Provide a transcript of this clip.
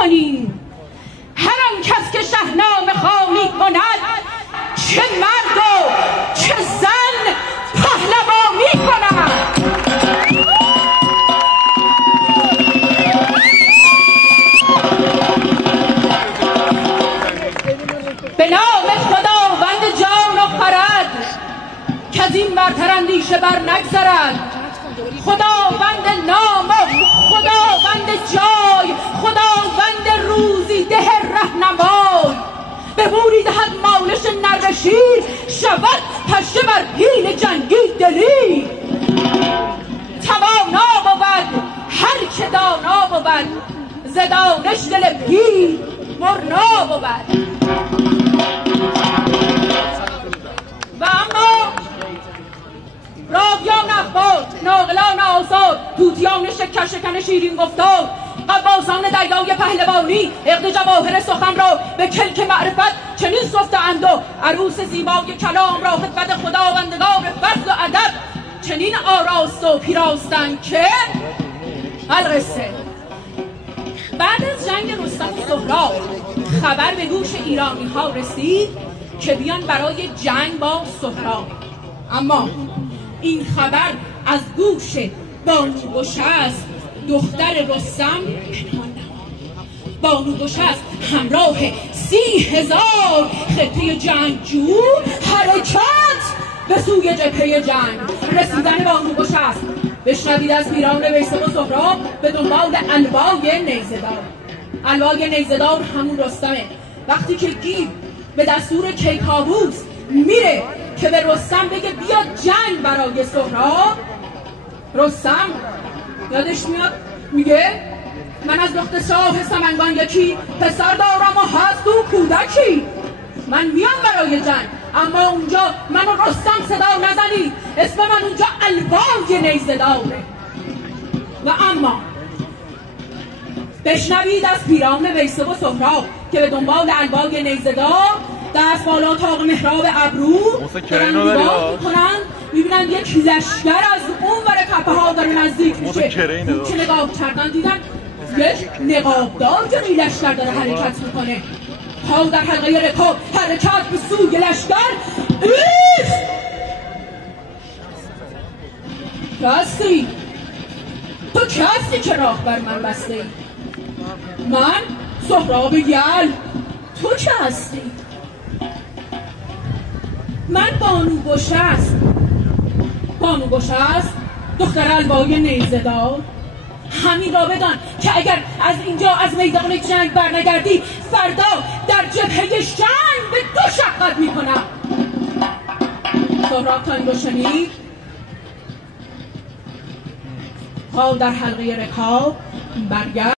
کنیم. هر آن کس که شهنامه خوانی کند، چه مرد و چه زن پهلوانی کند. به نام خداوند جان و خرد، که از این برتر اندیشه بر نگذرد. خداوند نام و خداوند جای، خداوند روزی ده رهنمای. به موری دهد مالش نر شیر، شود پشه بر پیل جنگی دلیر. توانا بود هر که دانا بود، ز دانش دل پیل برنا بود. و اما راویان اخبار، ناقلان آثار، طوطیان شکر شکن شیرین گفتار، غواصان دریای پهلوانی، عقد جواهر سخن را به کلک معرفت چنین سفته‌اند و عروس زیبای کلام را خدمت خداوندگار فضل و ادب چنین آراست و پیراستند که القصه. بعد از جنگ رستم و سهراب خبر به گوش ایرانی ها رسید که بیان برای جنگ با سهراب. اما این خبر از گوش بانوگشسپ دختر رستم پنهان نماند. بانوگشسپ همراه 30,000 خطه جنگجو حرکت به سوی جبهه جنگ. رسیدن بانوگشسپ بشنوید از پیران ویسه و سهراب به دنبال الوای نیزه‌دار. الوای نیزه‌دار همون رستمه. وقتی که گیو به دستور کیکاووس میره که به رستم بگه بیا جنگ برای سهراب، رستم یادش میاد میگه من از دخت شاه سمنگان یکی، پسر دارم و هست او کودکی. من میام برای جنگ، اما اونجا من و رستم صدا نزنید، اسم من اونجا الوای نیزه‌داره. و اما بشنوید از پیران ویسه و سهراب که به دنبال الوای نیزه‌دار دست بالا تاق محراب ابرو دارن نگاه میکنن، میبینن یک لشکر از اون ور تپه ها داره نزدیک میشه. چه نگاه کردن دیدن یک نقابدار جلوی لشکر داره حرکت میکنه. پا در حلقه رکاب حرکت به سوی لشکر. کسی تو کسی که راه بر من بسته ای؟ من سهراب یل. تو که هستی؟ من بانوگشسپ دختر الوای نیزه‌دار. همین را بدان که اگر از اینجا از میدان جنگ برنگردی، فردا در جبهه جنگ به تو شقت میکنم. سهراب تا این رو شنید پا در حلقه رکاب برگشت.